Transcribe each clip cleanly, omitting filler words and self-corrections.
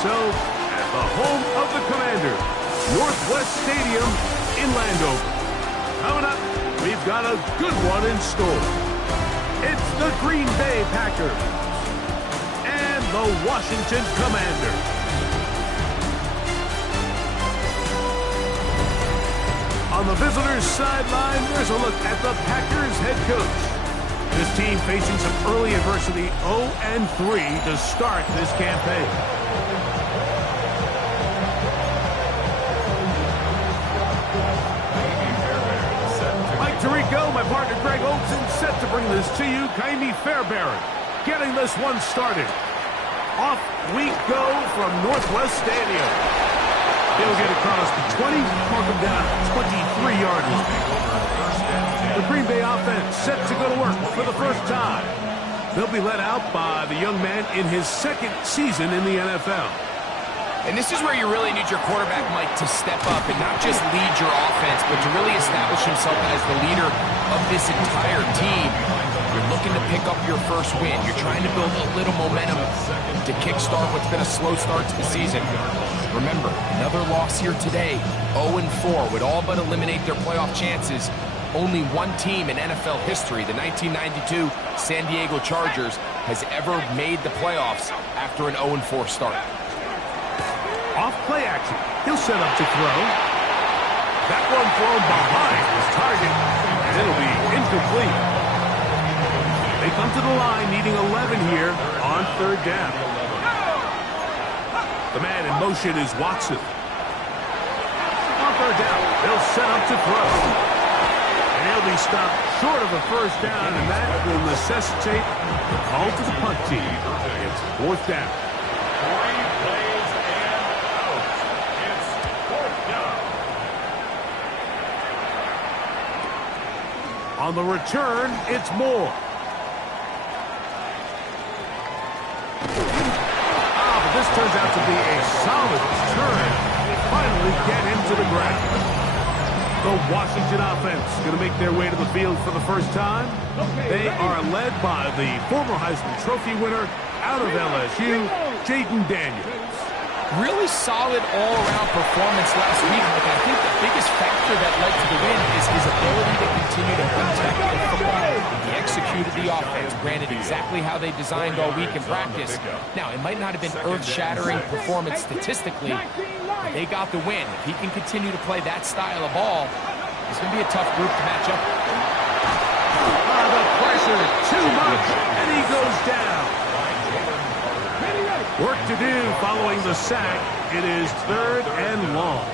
so at the home of the Commanders, Northwest Stadium in Landover. Coming up, we've got a good one in store. It's the Green Bay Packers and the Washington Commanders. On the visitors' sideline, there's a look at the Packers head coach. This team facing some early adversity, 0-3 to start this campaign. Mike Tirico, my partner Greg Olson, set to bring this to you. Ka'imi Fairbairn getting this one started. Off we go from Northwest Stadium. He'll get across the 20, mark him down 23-yard line. The Green Bay offense set to go to work for the first time. They'll be led out by the young man in his second season in the NFL. And this is where you really need your quarterback, Mike, to step up and not just lead your offense, but to really establish himself as the leader of this entire team. You're looking to pick up your first win. You're trying to build a little momentum to kickstart what's been a slow start to the season. Remember, another loss here today, 0-4, would all but eliminate their playoff chances. Only one team in NFL history, the 1992 San Diego Chargers, has ever made the playoffs after an 0-4 start. Off play action. He'll set up to throw. That one thrown behind his target, and it'll be incomplete. They come to the line needing 11 here on third down. The man in motion is Watson. On third down, they'll set up to throw. And he'll be stopped short of a first down, and that will necessitate the call to the punt team. It's fourth down. 3 plays and out. It's fourth down. On the return, it's Moore. This turns out to be a solid turn. They finally get him to the ground. The Washington offense going to make their way to the field for the first time. They are led by the former Heisman Trophy winner out of LSU, Jayden Daniels. Really solid all-around performance last week. But I think the biggest factor that led to the win is his ability to continue to protect the football. He executed the offense, granted exactly how they designed all week in practice. Now, it might not have been earth-shattering performance statistically, but they got the win. If he can continue to play that style of ball, it's going to be a tough group to match up. The pressure, too much, and he goes down. Work to do following the sack. It is third and long.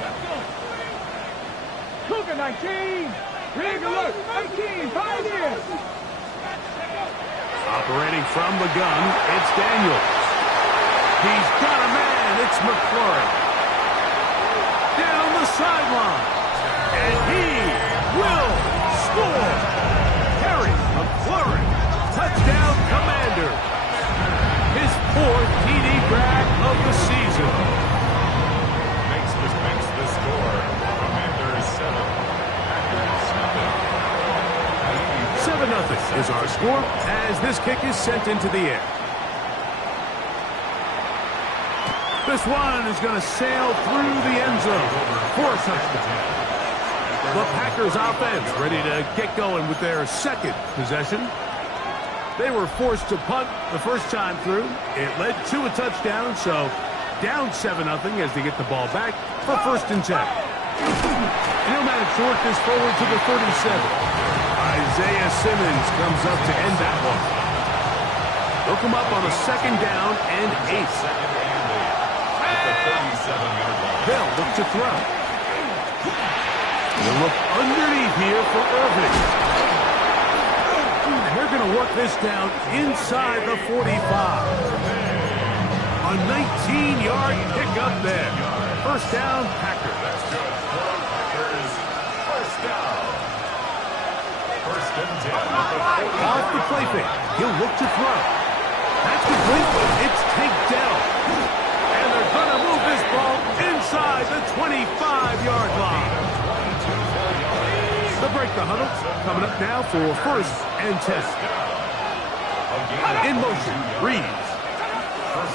Cougar 19, regular 19, Pioneers. Operating from the gun, it's Daniels. He's got a man, it's McLaurin. Down the sideline, and he will score. Terry McLaurin, touchdown Commander. His fourth TD grab of the season. Makes the score. Commanders 7. Packers 7-0 is our score as this kick is sent into the air. This one is going to sail through the end zone for a touchdown. The Packers offense ready to get going with their second possession. They were forced to punt the first time through. It led to a touchdown, so down 7-0 as they get the ball back for first and 10. And he'll manage to work this forward to the 37. Isaiah Simmons comes up to end that one. They'll come up on a second down and 8. They'll look to throw. They'll look underneath here for Irving. And they're going to work this down inside the 45. A 19-yard pickup there. First down, Packers. First down. First and 10. Off the play fake. He'll look to throw. That's complete. It's taken down. And they're going to move this ball inside the 25-yard line. They'll break the huddle. Coming up now for first and 10. In motion, Reeves.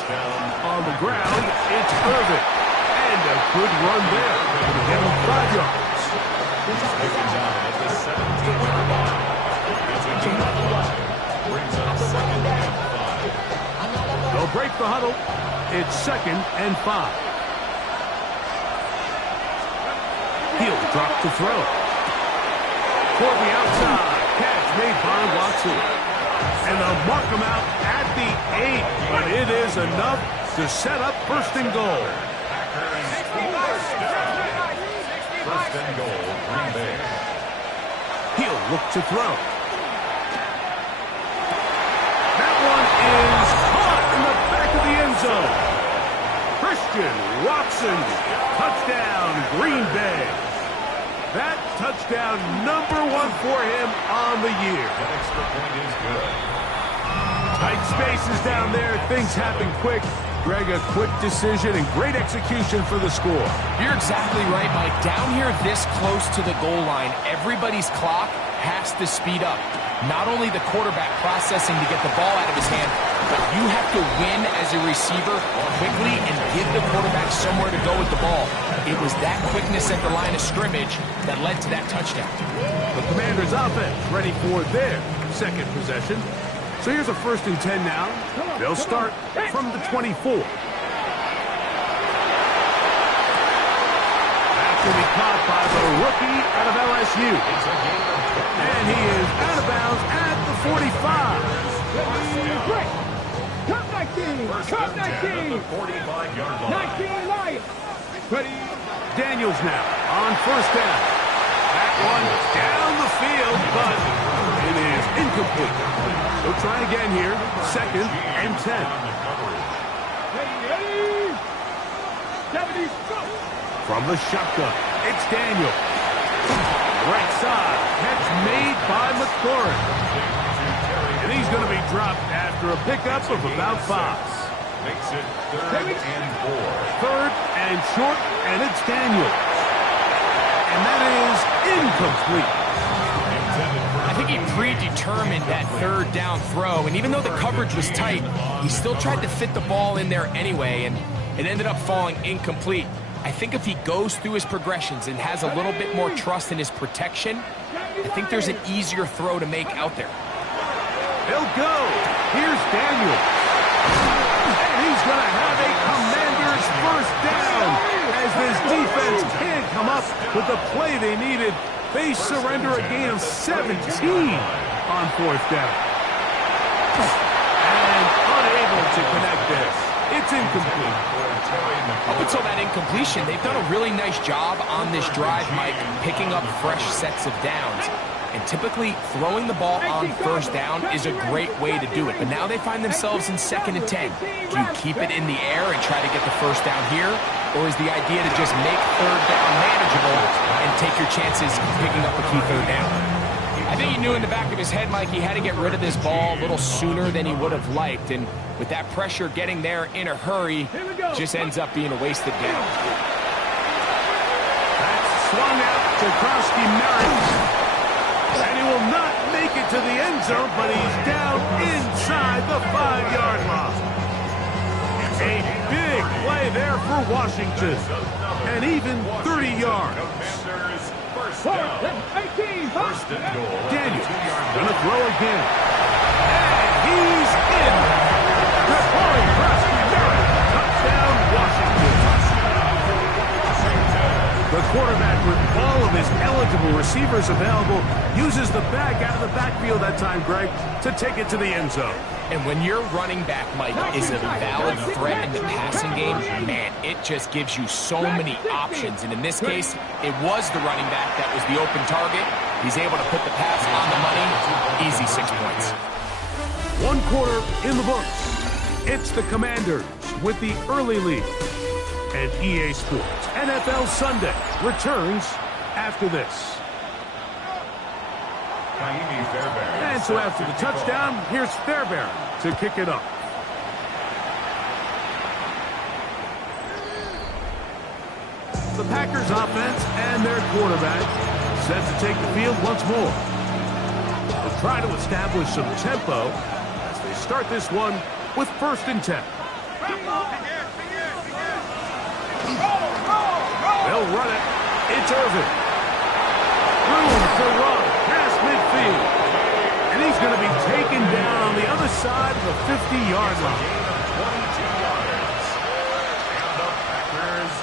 First down. On the ground, it's Irvin. And a good run there. Gonna get him 5 yards. Taken down at the 17-yard line. It's a gain on the line. Brings up 2nd and 5. They'll break the huddle. It's 2nd and 5. He'll drop to throw. Toward the outside. Catch made by Watson. And they'll mark him out at the 8. But it is enough to set up 1st and goal. First and goal, Green Bay. He'll look to throw. That one is caught in the back of the end zone. Christian Watson, touchdown, Green Bay. That touchdown #1 for him on the year. That extra point is good. Tight spaces down there. Things happen quick. Greg, a quick decision and great execution for the score. You're exactly right, Mike. Down here this close to the goal line, everybody's clock has to speed up. Not only the quarterback processing to get the ball out of his hand, but you have to win as a receiver quickly and give the quarterback somewhere to go with the ball. It was that quickness at the line of scrimmage that led to that touchdown. The Commanders' offense ready for their 2nd possession. So here's a 1st and 10 now. They'll start from the 24. That will be caught by the rookie out of LSU. And he is out of bounds at the 45. Come 19. Come 19. 45-yard line. 19 Lions. Ready. Daniels now on 1st down. That one down the field, but it is incomplete. They'll try again here. 2nd and 10. Ready. 70. From the shotgun, it's Daniel. Right side, catch made by McLaurin. And he's going to be dropped after a pickup of about 5. Makes it 3rd and 4. 3rd and short, and it's Daniel. And that is incomplete. I think he predetermined that 3rd down throw, and even though the coverage was tight, he still tried to fit the ball in there anyway, and it ended up falling incomplete. I think if he goes through his progressions and has a little bit more trust in his protection, I think there's an easier throw to make out there. He'll go. Here's Daniel. And he's going to have a Commanders 1st down as this defense can't come up with the play they needed. They surrender a gain of 17 on 4th down. And unable to connect this. It's incomplete. Up until that incompletion, they've done a really nice job on this drive, Mike, picking up fresh sets of downs. And typically, throwing the ball on 1st down is a great way to do it. But now they find themselves in 2nd and 10. Do you keep it in the air and try to get the 1st down here? Or is the idea to just make 3rd down manageable and take your chances picking up a key 3rd down? I think he knew in the back of his head, Mike, he had to get rid of this ball a little sooner than he would have liked. And with that pressure getting there in a hurry, just ends up being a wasted down. That's swung out to Krosky-Merritt. And he will not make it to the end zone, but he's down inside the 5-yard line. A big play there for Washington. And even 30 yards. Commanders 1st down. 18. First and goal. Daniel gonna throw again. And he's in. Corey Krosky-Merritt. Touchdown, Washington. The quarterback, with all of his eligible receivers available, uses the bag out of the backfield that time, Greg, to take it to the end zone. And when your running back, Mike, is a valid threat in the passing game, man, it just gives you so many options. And in this case, it was the running back that was the open target. He's able to put the pass on the money. Easy 6 points. 1 quarter in the books. It's the Commanders with the early lead. And EA Sports NFL Sunday returns after this. And so after the touchdown, here's Fairbairn to kick it up. The Packers offense and their quarterback set to take the field once more. They'll try to establish some tempo as they start this one with 1st and 10. They'll run it. It's Irvin. Room for run past midfield. And he's going to be taken down on the other side of the 50-yard line. 22 yards. And the Packers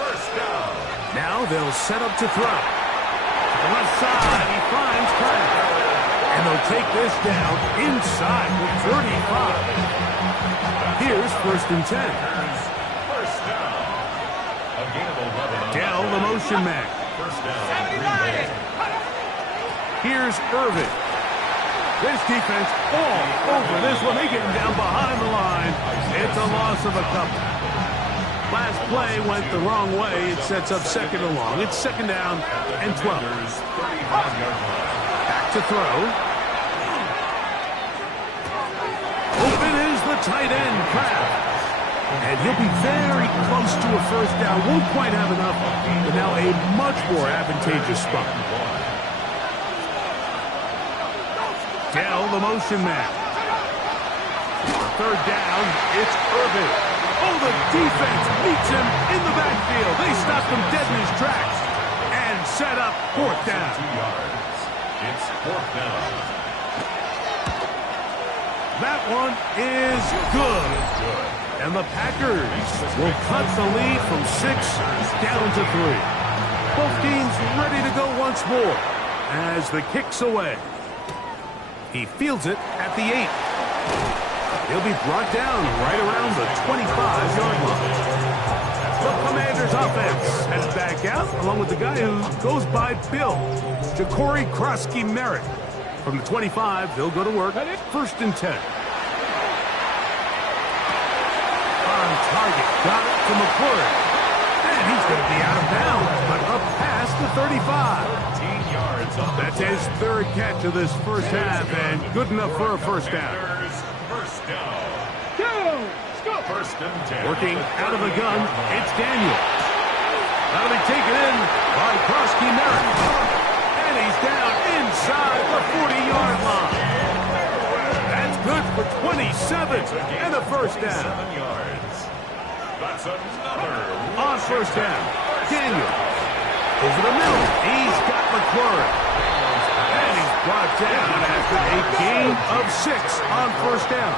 first down. Now they'll set up to throw. To the left side, he finds Kraft. And they'll take this down inside the 35. Here's first and 10. First down. A gain of 11. Dell, the motion man. First down. Green Bay. Here's Irvin. This defense all over this one. They get him down behind the line. It's a loss of a couple. Last play went the wrong way. It sets up second and long. It's second down and 12. 35-yard line. Back to throw. Open is the tight end, Kraft. And he'll be very close to a first down. Won't quite have enough, but now a much more advantageous spot. Dell, the motion man. Third down, it's Irvin. Oh, the defense meets him in the backfield. They stop him dead in his tracks and set up fourth down. 2 yards. It's fourth down. That one is good. And the Packers will cut the lead from 6 down to 3. Both teams ready to go once more as the kick's away. He fields it at the 8. He'll be brought down right around the 25-yard line. The Commanders' offense heads back out along with the guy who goes by Bill, Ja'Cory Krosky-Merritt. From the 25, they'll go to work. First and 10. On target. Got it to McClure. And he's going to be out of bounds, but up past the 35. 13 yards on the That's his third catch of this first half, and good enough for a first down. Packers first down. Go! Let's go! First and 10. Working out of the gun, it's Daniel. That'll be taken in by Krosky-Merritt. And he's down inside the 40-yard line. That's good for 27 and a first down. 7 yards. That's another. On first down, Daniel. Over the middle, he's got McClure. And he's brought down after a gain of 6 on first down.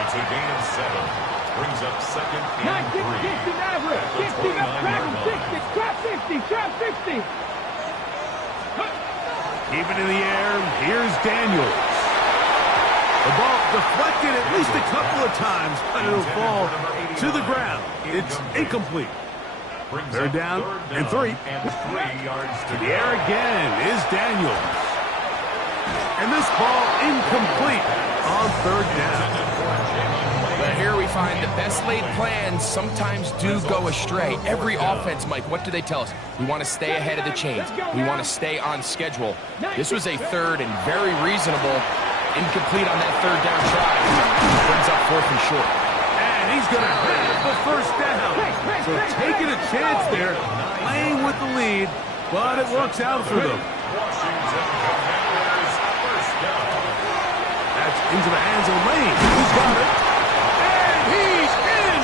It's a gain of 7. Brings up second and 3. 60 average. 60 up, grab him, 60. Trap 60. Trap 60. Keep it in the air. Here's Daniels. The ball deflected at least a couple of times, but it'll fall to the ground. It's incomplete. They're down and 3. And 3 yards to The air again is Daniels. And this ball incomplete on third down. But here we find the best laid plans sometimes do go astray. Every offense, Mike, what do they tell us? We want to stay ahead of the chains. We want to stay on schedule. This was a third and very reasonable incomplete on that third down try. Brings up fourth and short. And he's going to have the first down. So taking a chance there, playing with the lead, but it works out for them. Washington Commanders first down. That's into the hands of Lane. Who's got it? And he's in!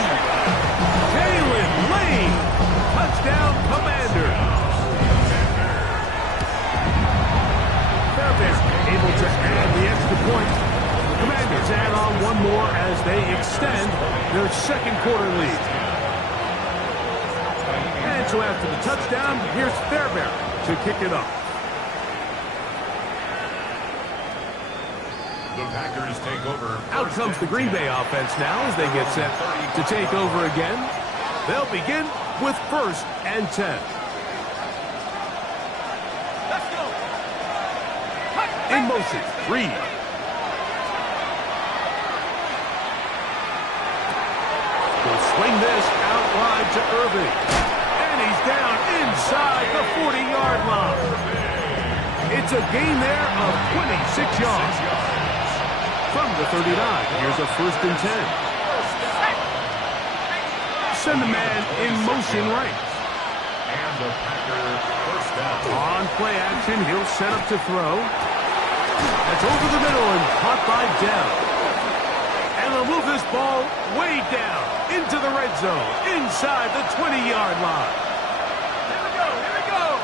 Jalen Lane! Touchdown, Commander! Fairbairn able to add the extra point. The Commanders add on one more as they extend their second quarter lead. And so after the touchdown, here's Fairbairn to kick it off. The Packers take over. Out comes the Green Bay offense now as they get set to take over again. They'll begin with first and 10. Let's go! In motion, Reed. Will swing this out wide to Irving. And he's down inside the 40-yard line. It's a gain there of 26 yards. From the 39, here's a first and 10. Send the man in motion right. And the Packer first down. On play action, he'll set up to throw. That's over the middle and caught by Dell. And the They'll move this ball way down into the red zone, inside the 20-yard line. Here we go. Here we go.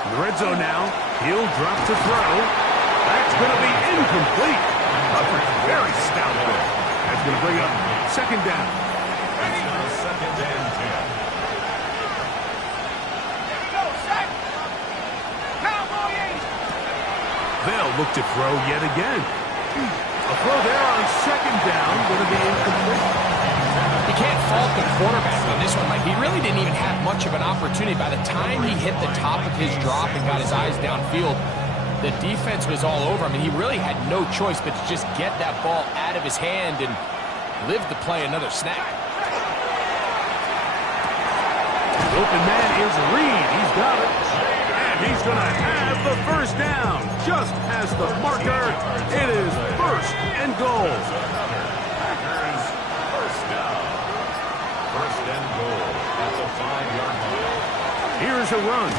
In the red zone now, he'll drop to throw. That's going to be incomplete. Coverage very stout there. That's going to bring up second down. It's now second and 10. Here we go. Set. Cowboys. They'll look to throw yet again. A throw there on second down, going to be incomplete. You can't fault the quarterback on this one, Mike. He really didn't even have much of an opportunity. By the time he hit the top of his drop and got his eyes downfield, the defense was all over him, and he really had no choice but to just get that ball out of his hand and live to play another snap. The open man is Reed. He's got it. And he's going to have the first down. Just past the marker. It is first and goal. Packers first down. First and goal at the 5-yard line. Here's a run.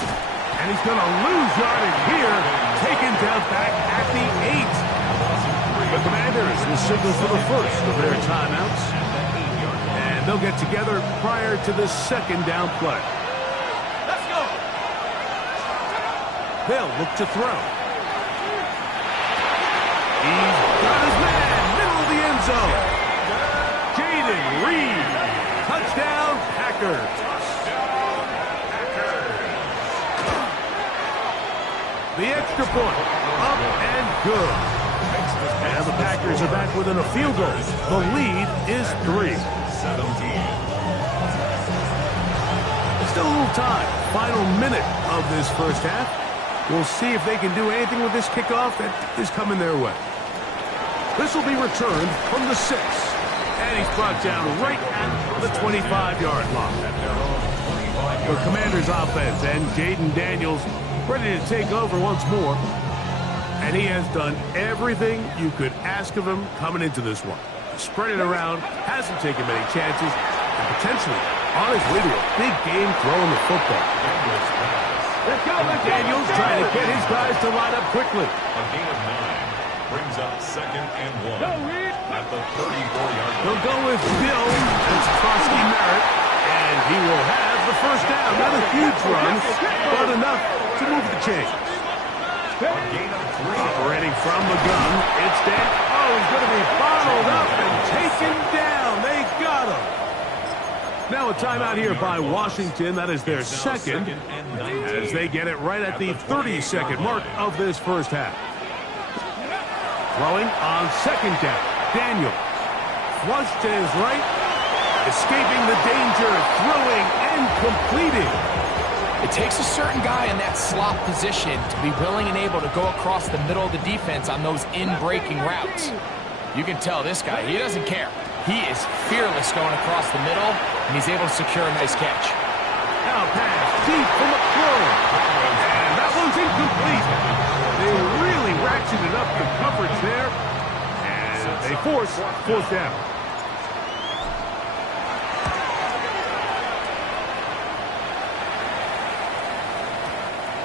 And he's going to lose yardage here. Taken down back at the 8. The Commanders will signal for the first of their timeouts. And they'll get together prior to the second down play. Let's go. They'll look to throw. He's got his man, middle of the end zone. Jaden Reed. Touchdown, Packers. The extra point, up and good. And the Packers are back within a field goal. The lead is 3. 17. Still a little time. Final minute of this first half. We'll see if they can do anything with this kickoff that is coming their way. This will be returned from the 6. And he's brought down right at the 25-yard line. The Commanders' offense and Jaden Daniels ready to take over once more. And he has done everything you could ask of him coming into this one. Spread it around, hasn't taken many chances, and potentially on his way to a big game throwing the football. Let's go. Let's go. Daniels trying to get his guys to line up quickly. A gain of 9 brings up second and 1 Go, Reed. at the 34-yard line. They'll go with Bill. That's Krosky Merritt. And he will have the first down. Not a huge run, but enough to move the chains. A gain of 3. Operating from the gun. It's Dan. Oh, he's going to be bottled up and taken down. They got him. Now a timeout here by Washington. That is their second. As they get it right at the 30-second mark of this first half. Throwing on second down. Daniel. Flush to his right. Escaping the danger. Throwing and completing. It takes a certain guy in that slot position to be willing and able to go across the middle of the defense on those in-breaking routes. You can tell this guy, he doesn't care. He is fearless going across the middle, and he's able to secure a nice catch. Now pass deep for McLaurin. And that one's incomplete. They really ratcheted up the coverage there. And they force fourth down.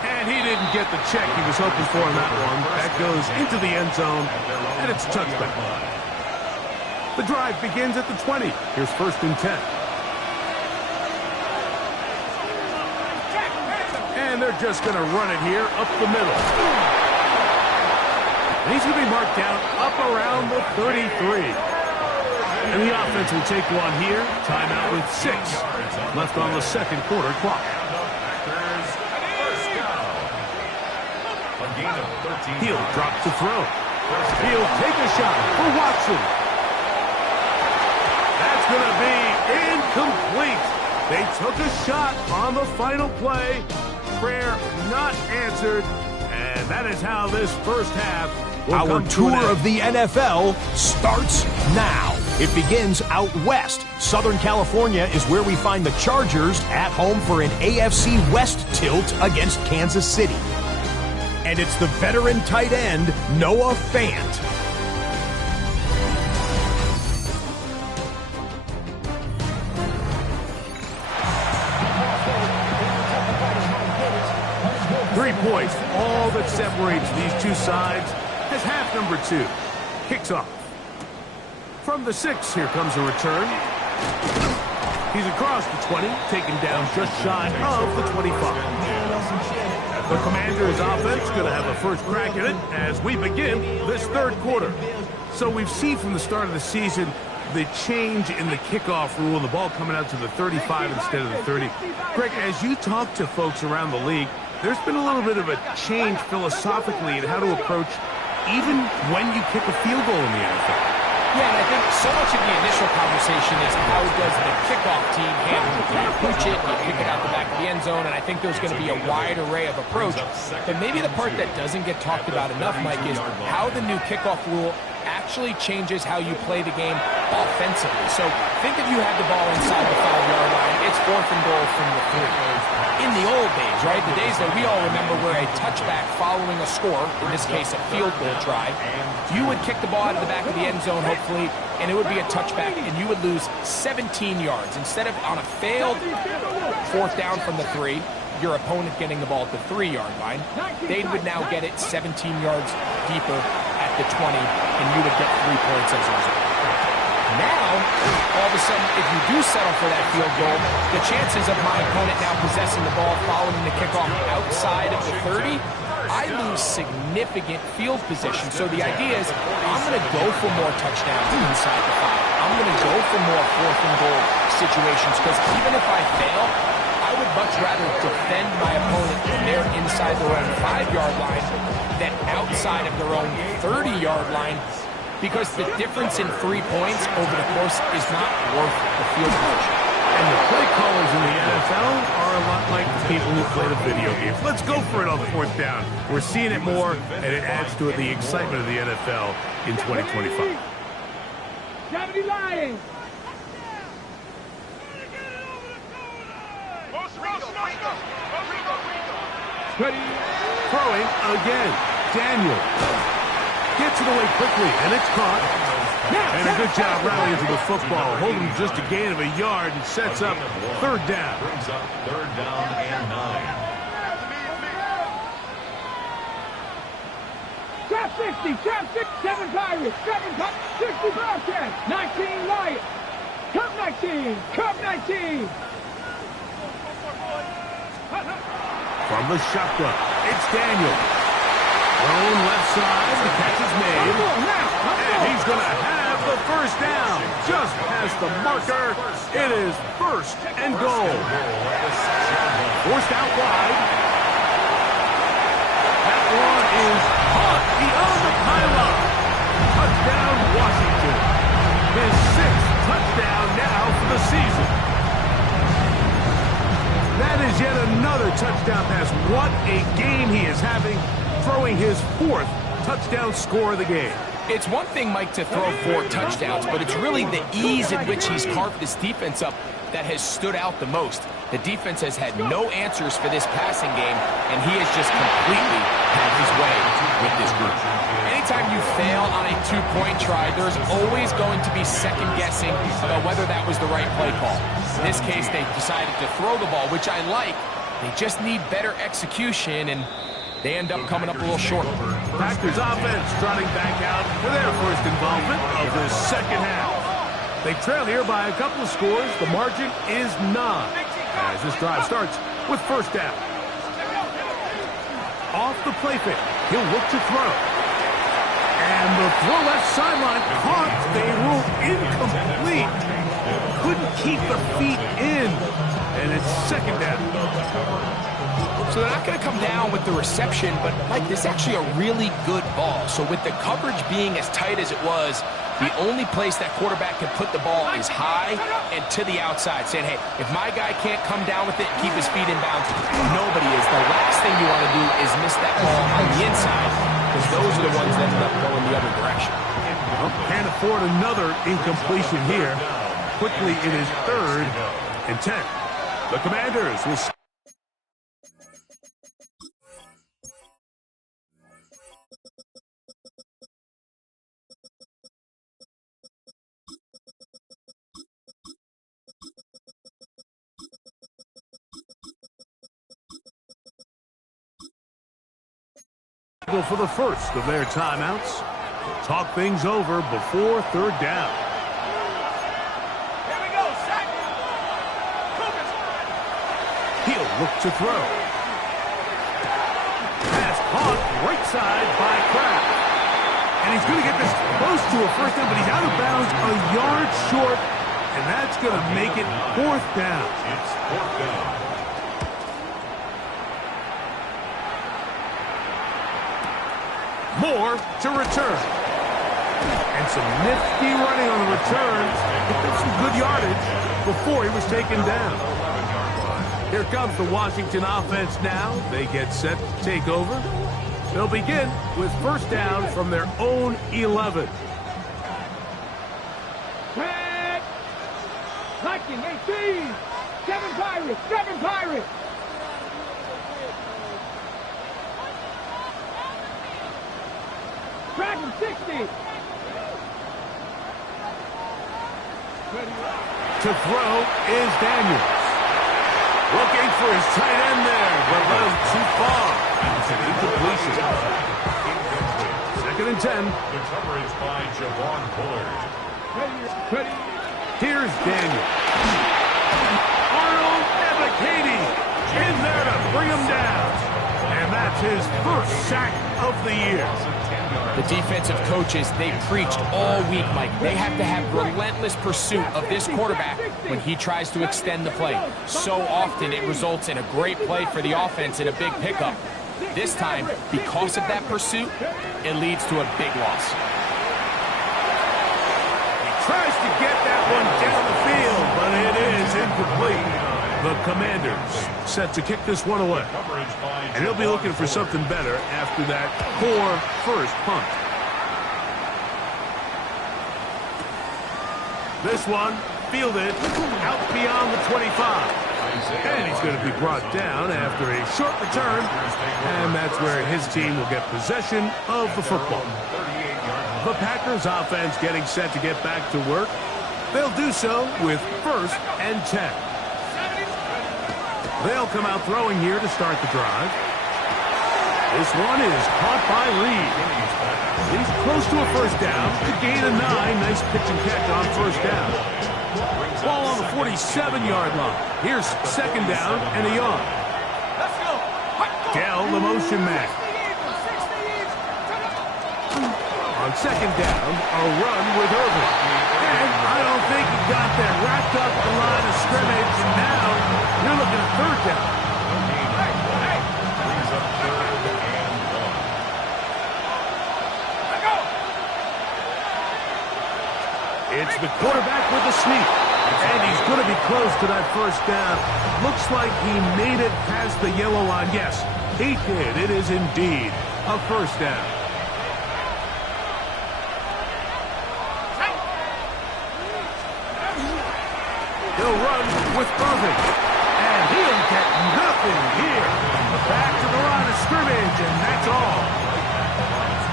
And he didn't get the check he was hoping for in that one. That goes into the end zone, and it's a touchback. The drive begins at the 20. Here's first and 10. And they're just going to run it here up the middle. And he's going to be marked down up around the 33. And the offense will take one here. Timeout with 6 left on the second quarter clock. He'll drop to throw. He'll take a shot for Watson. That's going to be incomplete. They took a shot on the final play. Prayer not answered. And that is how this first half will Our come to tour an end. of the NFL starts now. It begins out west. Southern California is where we find the Chargers at home for an AFC West tilt against Kansas City. And it's the veteran tight end, Noah Fant. Three points, all that separates these two sides, as half number 2 kicks off. From the 6, here comes a return. He's across the 20, taken down just shy of the 25. The Commanders' offense going to have a first crack at it as we begin this third quarter. So we've seen from the start of the season the change in the kickoff rule, the ball coming out to the 35 instead of the 30. Greg, as you talk to folks around the league, there's been a little bit of a change philosophically in how to approach even when you kick a field goal in the NFL. Yeah, and I think so much of the initial conversation is how does the kickoff team handle it? You push it, you kick it out the back of the end zone, and I think there's going to be a wide array of approach. But maybe the part that doesn't get talked about enough, Mike, is how the new kickoff rule actually changes how you play the game offensively. So think if you had the ball inside the 5-yard line, it's 4th and goal from the 3. In the old days, right, the days that we all remember where a touchback following a score, in this case a field goal try, you would kick the ball out of the back of the end zone, hopefully, and it would be a touchback, and you would lose 17 yards. Instead of on a failed 4th down from the 3, your opponent getting the ball at the 3-yard line, they would now get it 17 yards deeper at the 20, and you would get 3 points as a result. Now, all of a sudden, if you do settle for that field goal, the chances of my opponent now possessing the ball following the kickoff outside of the 30, I lose significant field position. So the idea is I'm going to go for more touchdowns inside the 5. I'm going to go for more 4th and goal situations because even if I fail, I would much rather defend my opponent when they're inside their own 5-yard line than outside of their own 30-yard line, because the difference in 3 points over the course is not worth the field position. And the play callers in the NFL are a lot like the people who play the video games. Let's go for it on 4th down. We're seeing it more, and it adds to it the excitement of the NFL in 2025. 70 Lions. Throwing again. Daniel gets it away quickly, and it's caught. And a good job rallying to the football, holding just a gain of a yard and sets up 3rd down. Brings up 3rd down and 9. Trap 60, trap 6, 7 Pirates, 7 60 Bobcats, 19 Lions. Cup 19, Cup 19. From the shotgun, it's Daniel. Thrown left side, the catch is made. And he's going to have the 1st down. Just past the marker, it is 1st and goal. Forced out wide. That one is caught beyond the pylon. Touchdown, Washington. His 6th touchdown now for the season. That is yet another touchdown pass. What a game he is having, throwing his 4th touchdown score of the game. It's one thing, Mike, to throw 4 touchdowns, but it's really the ease in which he's carved this defense up that has stood out the most. The defense has had no answers for this passing game, and he has just completely had his way with this group. Anytime you fail on a 2-point try, there's always going to be second-guessing about whether that was the right play call. In this case, they decided to throw the ball, which I like. They just need better execution, and they end up coming up a little short. Packers offense trotting back out for their first involvement of the second half. They trail here by a couple of scores. The margin is 9 as this drive starts with 1st down. Off the play fake, he'll look to throw. And the throw left sideline caught. They rule incomplete. Couldn't keep the feet in. And it's 2nd down. So they're not going to come down with the reception, but, Mike, this is actually a really good ball. So with the coverage being as tight as it was, the only place that quarterback can put the ball is high and to the outside, saying, hey, if my guy can't come down with it and keep his feet in bounds, nobody is. The last thing you want to do is miss that ball on the inside, because those are the ones that end up going the other direction. Well, can't afford another incompletion here. Quickly, it is 3rd and 10. The Commanders will... for the first of their timeouts. Talk things over before 3rd down. Look to throw. Pass caught right side by Kraft. And he's going to get this close to a first down, but he's out of bounds a yard short, and that's going to make it 4th down. It's 4th down. Moore to return. And some nifty running on the return. Picked up some good yardage before he was taken down. Here comes the Washington offense now. They get set to take over. They'll begin with first down from their own 11. Red. Viking 18. 7 Pirates. 7 Pirates. Dragon 60. To throw is Daniels. Looking for his tight end there, but let him too far. It's an incompletion. 2nd and 10. The coverage by Javon Bullard. Ready. Here's Daniels. Arnold Ebiketie in there to bring him down. And that's his first sack of the year. The defensive coaches, they preached all week, Mike. They have to have relentless pursuit of this quarterback when he tries to extend the play. So often it results in a great play for the offense and a big pickup. This time, because of that pursuit, it leads to a big loss. He tries to get that one down the field, but it is incomplete. The Commanders set to kick this one away. And he'll be looking for something better after that poor first punt. This one fielded out beyond the 25. And he's going to be brought down after a short return. And that's where his team will get possession of the football. The Packers offense getting set to get back to work. They'll do so with 1st and 10. They'll come out throwing here to start the drive. This one is caught by Reed. He's close to a first down. To gain a 9. Nice pitch and catch on first down. Ball on the 47-yard line. Here's 2nd down and a yard. Dell, the motion man. On 2nd down, a run with Irvin. And I don't think he got that wrapped up the line of scrimmage, and now you're looking at 3rd down. Brings up 3rd and 1. It's the quarterback with the sneak. And he's going to be close to that first down. Looks like he made it past the yellow line. Yes, he did. It is indeed a first down. He'll run with Irving. And he'll get nothing here. Back to the line of scrimmage, and that's all.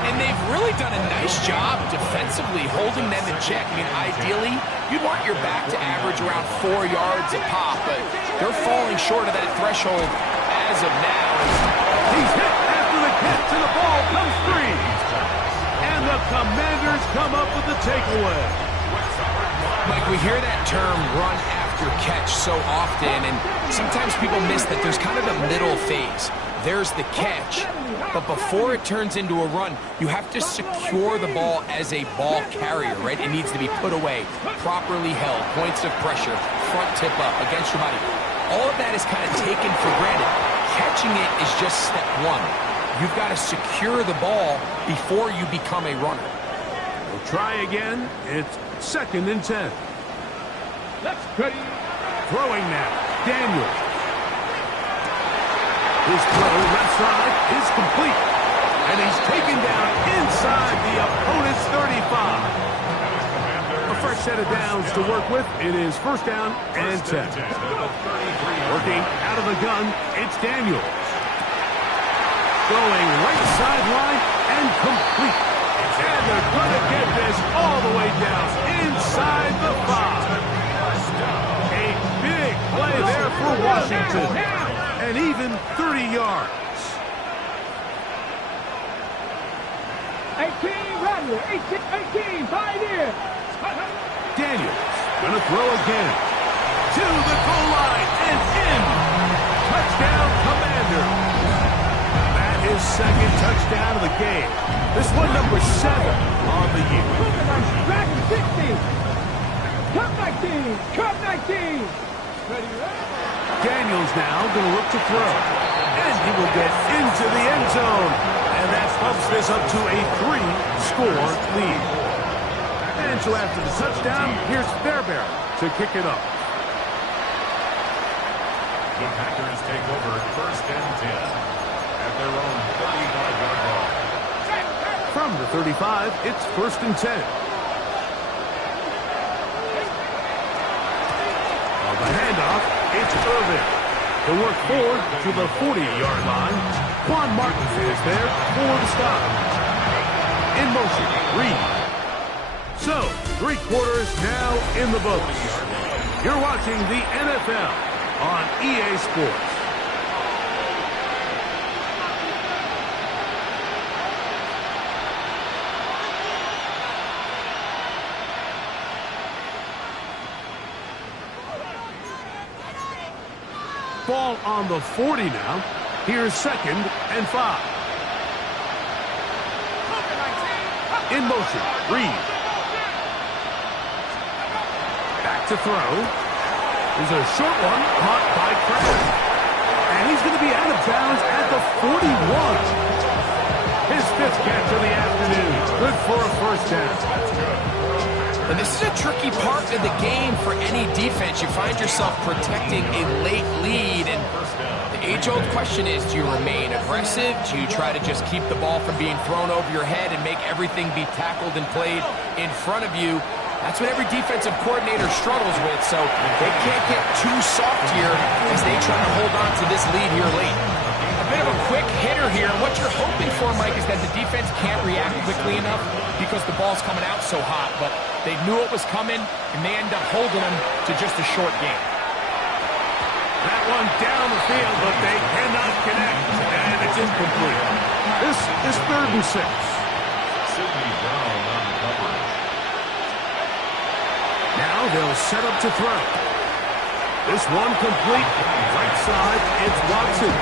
And they've really done a nice job defensively holding them in check. I mean, ideally, you'd want your back to average around 4 yards a pop, but they're falling short of that threshold as of now. He's hit after the catch, and the ball comes free. And the Commanders come up with the takeaway. Mike, we hear that term run after catch so often, and sometimes people miss that there's kind of a middle phase. There's the catch, but before it turns into a run, you have to secure the ball as a ball carrier, right? It needs to be put away, properly held, points of pressure, front tip up against your body. All of that is kind of taken for granted. Catching it is just step one. You've got to secure the ball before you become a runner. We'll try again. It's 2nd and 10. Let's ready. Throwing now. Daniels. His throw left side is complete. And he's taken down inside the opponent's 35. A fresh set of downs to work with. It is 1st down and 10. Working out of the gun, it's Daniels. Going right sideline and complete. And they're going to get this all the way down inside the 5. A big play there for Washington. And even 30 yards. 18, Rodney. 18, 5 years. Daniels going to throw again. To the goal line and in. Touchdown. touchdown, Commander. That is second touchdown of the game. This one number 7 on the year. Back 60. Cup 19. Cup 19. Ready, Daniels now going to look to throw. And he will get into the end zone. And that bumps this up to a 3-score lead. And so after the touchdown, here's Fairbairn to kick it up. The Packers take over 1st and 10 at their own 35-yard line. From the 35, it's 1st and 10. On the handoff, it's Irvin. To work forward to the 40-yard line. Quan Martin is there for the stop. In motion, Reed. So, 3 quarters now in the books. You're watching the NFL on EA Sports. Ball on the 40 now. Here's 2nd and 5. In motion, Reed. Back to throw. There's a short one caught by Crabbe. And he's going to be out of bounds at the 41. His 5th catch of the afternoon. Good for a 1st down. And this is a tricky part of the game for any defense. You find yourself protecting a late lead, and the age-old question is, do you remain aggressive? Do you try to just keep the ball from being thrown over your head and make everything be tackled and played in front of you? That's what every defensive coordinator struggles with, so they can't get too soft here as they try to hold on to this lead here late. A bit of a quick hitter here. What you're hoping for, Mike, is that the defense can't react quickly enough because the ball's coming out so hot, but they knew it was coming, and they end up holding them to just a short game. That one down the field, but they cannot connect, and it's incomplete. This is 3rd and 6. Sidney Brown on the coverage. Now they'll set up to throw. This one complete. Right side, it's Watson.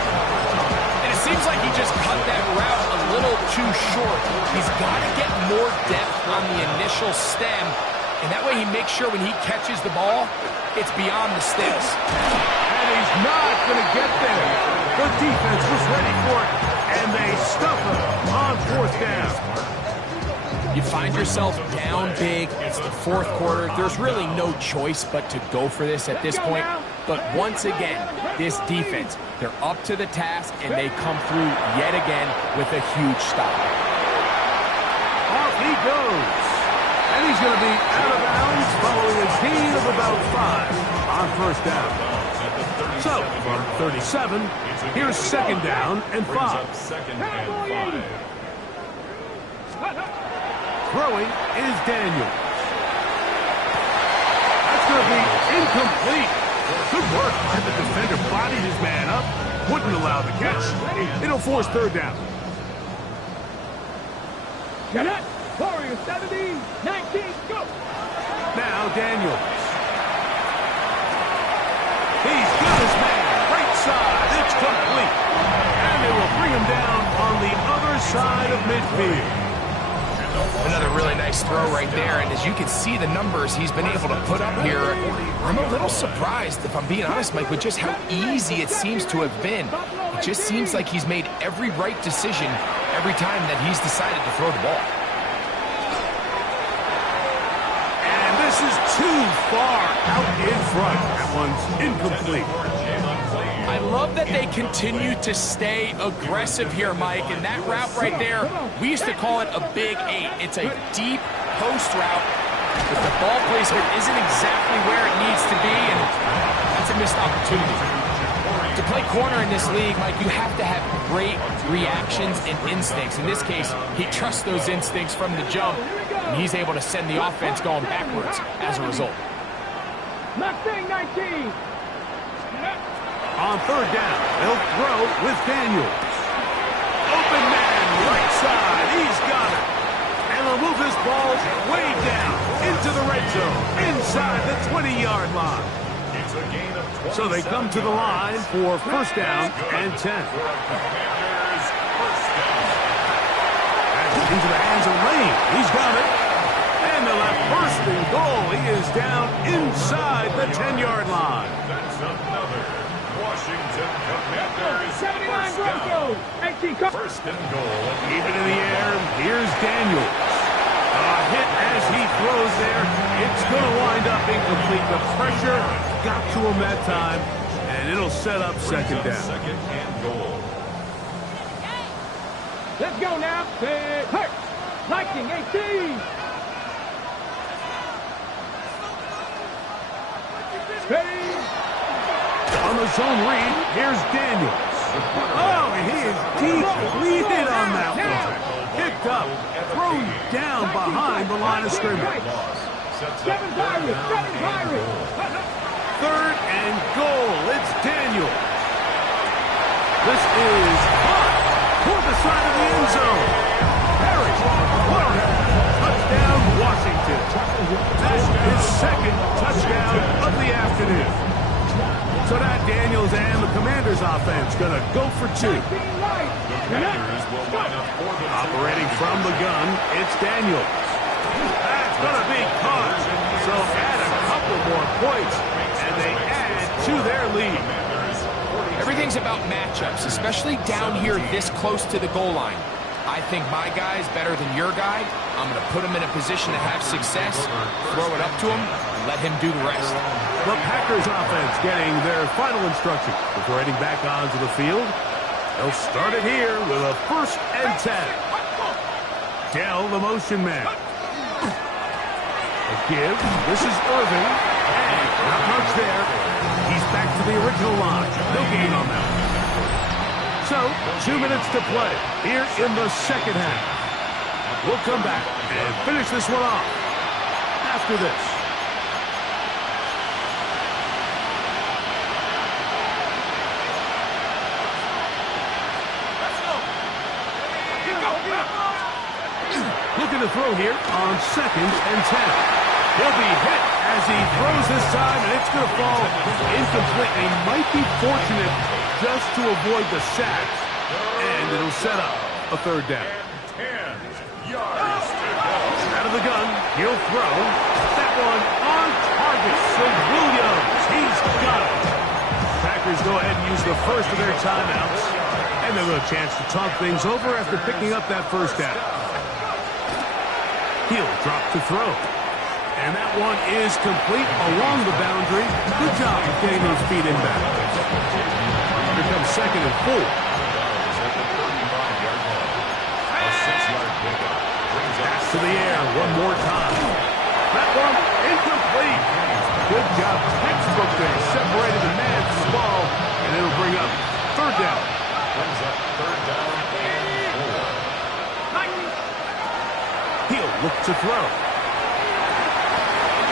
And it seems like he just cut that route a little too short. He's got to get more depth on the initial stem, and that way he makes sure when he catches the ball, it's beyond the sticks. And he's not going to get there. The defense was ready for it, and they stuff him on 4th down. You find yourself down big. It's the 4th quarter. There's really no choice but to go for this at this point. But once again, this defense, they're up to the task, and they come through yet again with a huge stop. Off he goes. And he's going to be out of bounds following a gain of about 5 on 1st down. So, from 37, here's 2nd down and 5. 2nd and 5. Throwing is Daniels. That's going to be incomplete. Good work. And the defender bodied his man up. Wouldn't allow the catch. It'll force 3rd down. Get it. Warriors 70, 19, go. Now Daniels. He's got his man. Right side. It's complete. And they will bring him down on the other side of midfield. Another really nice throw right there, and as you can see the numbers he's been able to put up here, I'm a little surprised, if I'm being honest, Mike, with just how easy it seems to have been. It just seems like he's made every right decision every time that he's decided to throw the ball. And this is too far out in front. That one's incomplete. I love that they continue to stay aggressive here, Mike, and that route right there, we used to call it a big 8. It's a deep post route, but the ball placement isn't exactly where it needs to be, and that's a missed opportunity. To play corner in this league, Mike, you have to have great reactions and instincts. In this case, he trusts those instincts from the jump, and he's able to send the offense going backwards as a result. Mustang 19. On 3rd down, they'll throw with Daniels. Open man, right side, he's got it. And they'll move this ball way down into the red zone, inside the 20-yard line. a gain of 27 So they come to the line for first down and 10. Commanders first down. Into the hands of Lane. He's got it. And the left first and goal. He is down inside the 10-yard line. That's another Washington Commanders 79 first down. Broncos. 18 Cubs. First and goal. Even in the air, here's Daniels. A hit as he throws there. It's going to wind up incomplete. The pressure got to him that time, and it'll set up second down. Second and goal. Let's go now. Hurt. Lightning 18. Ready. On the zone read, here's Daniels. Oh, and he is depleted on that one. Picked up, thrown down behind the line of scrimmage. Seven Pirates. Third and goal. It's Daniels. This is hot toward the side of the end zone. Harry, Warren, touchdown, Washington. That's his second touchdown of the afternoon. So now Daniels and the Commanders offense going to go for two. Commanders will line up for the Operating from the gun, it's Daniels. That's going to be caught. So add a couple more points, and they add to their lead. Everything's about matchups, especially down here this close to the goal line. I think my guy's better than your guy. I'm going to put him in a position to have success, throw it up to him, and let him do the rest. The Packers offense getting their final instruction before heading back onto the field. They'll start it here with a first and 10. Dell, the motion man. A give. This is Irving. And not much there. He's back to the original line. No gain on that one. So, 2 minutes to play here in the second half. We'll come back and finish this one off after this. Looking to throw here on second and 10. He'll be hit as he throws this time, and it's going to fall incomplete. He might be fortunate just to avoid the sack, and it'll set up a third down. 10 yards to go. Out of the gun, he'll throw. That one on target. So Williams, he's got it. Packers go ahead and use the first of their timeouts, and they'll have a chance to talk things over after picking up that first down. He'll drop to throw. And that one is complete along the boundary. Good job of getting those feet in back. Here comes second and 4. Pass to the air one more time. That one incomplete. Good job. Textbook there. Separated the man from the ball. And it'll bring up third down. Brings up third down and 4. He'll look to throw.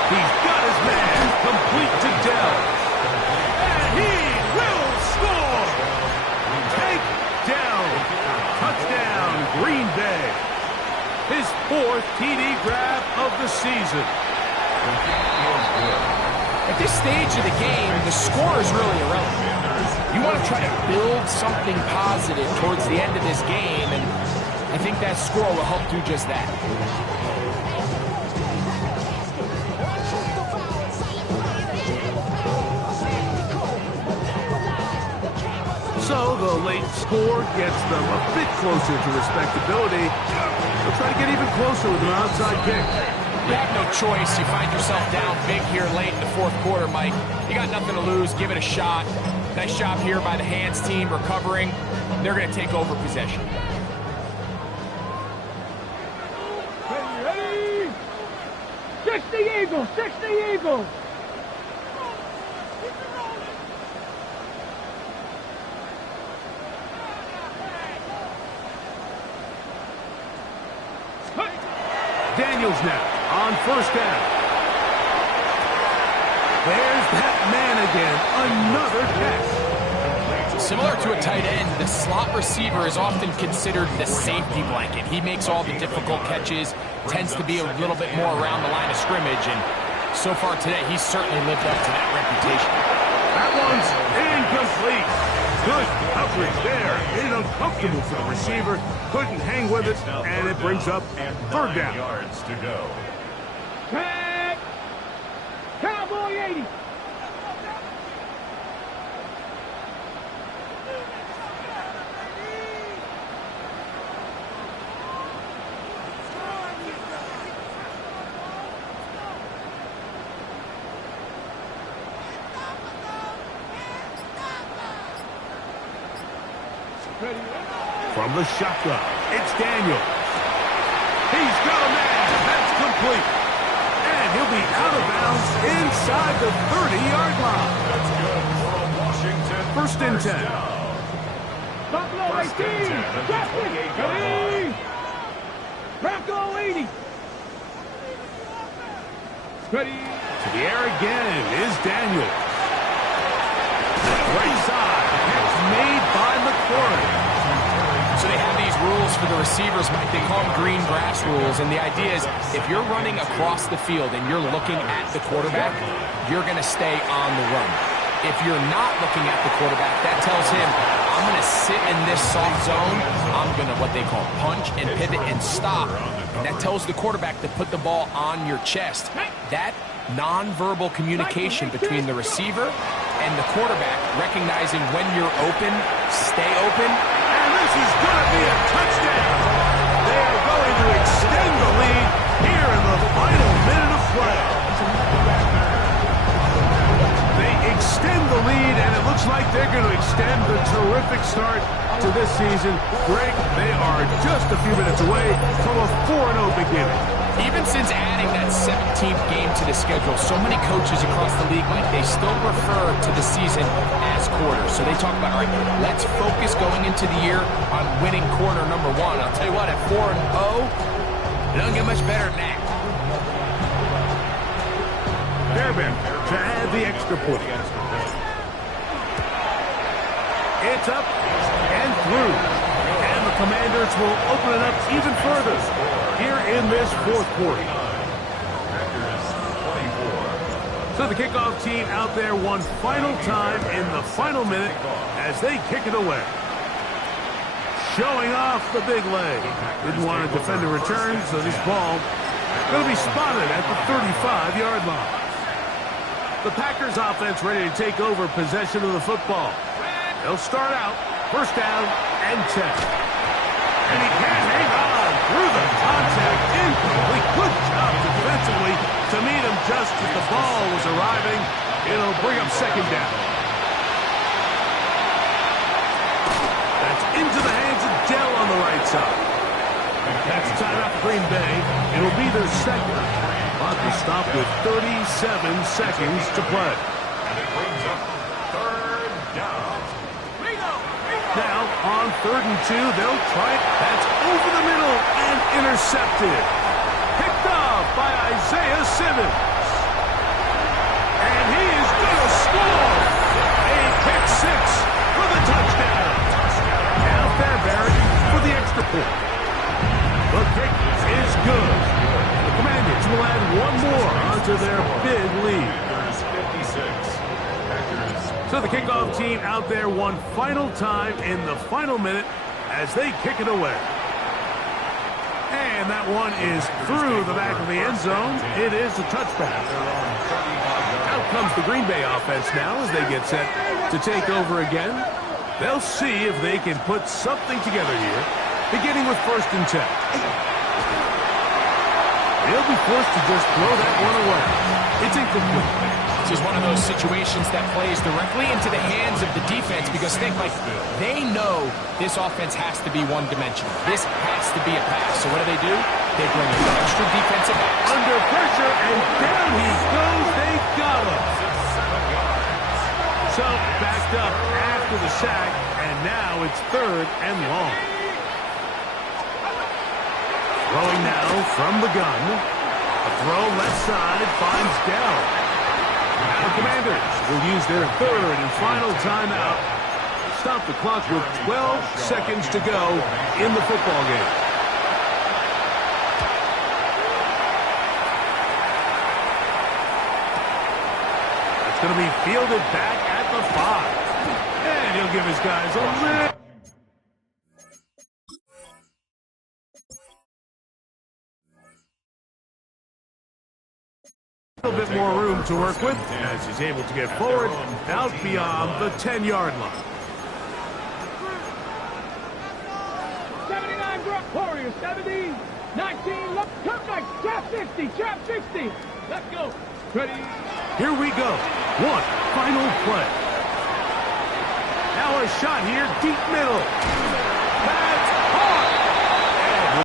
He's got his man complete to Dell. And he will score. Take down. Touchdown, Green Bay. His fourth TD grab of the season. At this stage of the game, the score is really irrelevant. You want to try to build something positive towards the end of this game, and I think that score will help do just that. So the late score gets them a bit closer to respectability. They'll try to get even closer with an onside kick. You have no choice. You find yourself down big here late in the fourth quarter, Mike. You got nothing to lose. Give it a shot. Nice job here by the hands team recovering. They're going to take over possession. Ready? 60 Eagles. 60 Eagles. Daniels now on first down. There's that man again. Another catch. Similar to a tight end, the slot receiver is often considered the safety blanket. He makes all the difficult catches, tends to be a little bit more around the line of scrimmage, and So far today, he's certainly lived up to that reputation. That one's incomplete. Good coverage there. Made it uncomfortable for the receiver. Couldn't hang with it, and it brings up third down. Yards to go. Tag. Cowboy 80. From the shotgun, it's Daniel. He's got a man. That's complete. And he'll be out of bounds inside the 30-yard line. That's good for a Washington First and 10. down. Buffalo 18. Justin. Ready. Bronco 80. Ready. To the air again is Daniel. Right side. Catch made by McLaurin. So they have these rules for the receivers, Mike. They call them green grass rules. And the idea is if you're running across the field and you're looking at the quarterback, you're going to stay on the run. If you're not looking at the quarterback, that tells him, I'm going to sit in this soft zone. I'm going to what they call punch and pivot and stop. And that tells the quarterback to put the ball on your chest. That nonverbal communication between the receiver and the quarterback, recognizing when you're open, stay open. And this is going to be a touchdown. They are going to extend the lead here in the final minute of play. They extend the lead, and it looks like they're going to extend the terrific start to this season. Greg, they are just a few minutes away from a 4-0 beginning. Even since adding that 17th game to the schedule, so many coaches across the league, Mike, they still refer to the season as quarters. So they talk about, all right, let's focus going into the year on winning quarter number one. I'll tell you what, at 4-0, it doesn't get much better than that. Fairbairn to add the extra point. It's up and through. And the Commanders will open it up even further here in this fourth quarter. So the kickoff team out there one final time in the final minute as they kick it away. Showing off the big leg. Didn't want to defend a return, so this ball going to be spotted at the 35-yard line. The Packers offense ready to take over possession of the football. They'll start out first down and 10. And he can't hang on through the contact. Incomplete. Good job defensively to meet him just as the ball was arriving. It'll bring up second down. That's into the hands of Dell on the right side. That's the timeout for Green Bay. It'll be their second. Clock will stop with 37 seconds to play. And it brings up third down. Now, on 3rd and 2, they'll try it. That's over the middle and intercepted. Picked off by Isaiah Simmons. And he is going to score. A pick six for the touchdown. Now Fairbairn for the extra point. The kick is good. The Commanders will add one more onto their big lead. Packers 56. So the kickoff team out there one final time in the final minute as they kick it away. And that one is through the back of the end zone. It is a touchback. Out comes the Green Bay offense now as they get set to take over again. They'll see if they can put something together here, beginning with 1st and 10. They'll be forced to just throw that one away. It's incomplete. This is one of those situations that plays directly into the hands of the defense because think like they know this offense has to be one-dimensional. This has to be a pass. So what do? They bring in extra defensive backs. Under pressure, and down he goes. They got him. So backed up after the sack, and now it's 3rd and long. Throwing now from the gun. A throw left side finds Dell. Now the Commanders will use their 3rd and final timeout. Stop the clock with 12 seconds to go in the football game. going to be fielded back at the 5. And he'll give his guys a little bit more room to work with as he's able to get forward out beyond the 10-yard line. 79 Warriors, 70, 19, come back, trap 60, trap 60. Let's go. Ready? Here we go. One final play. Now a shot here, deep middle.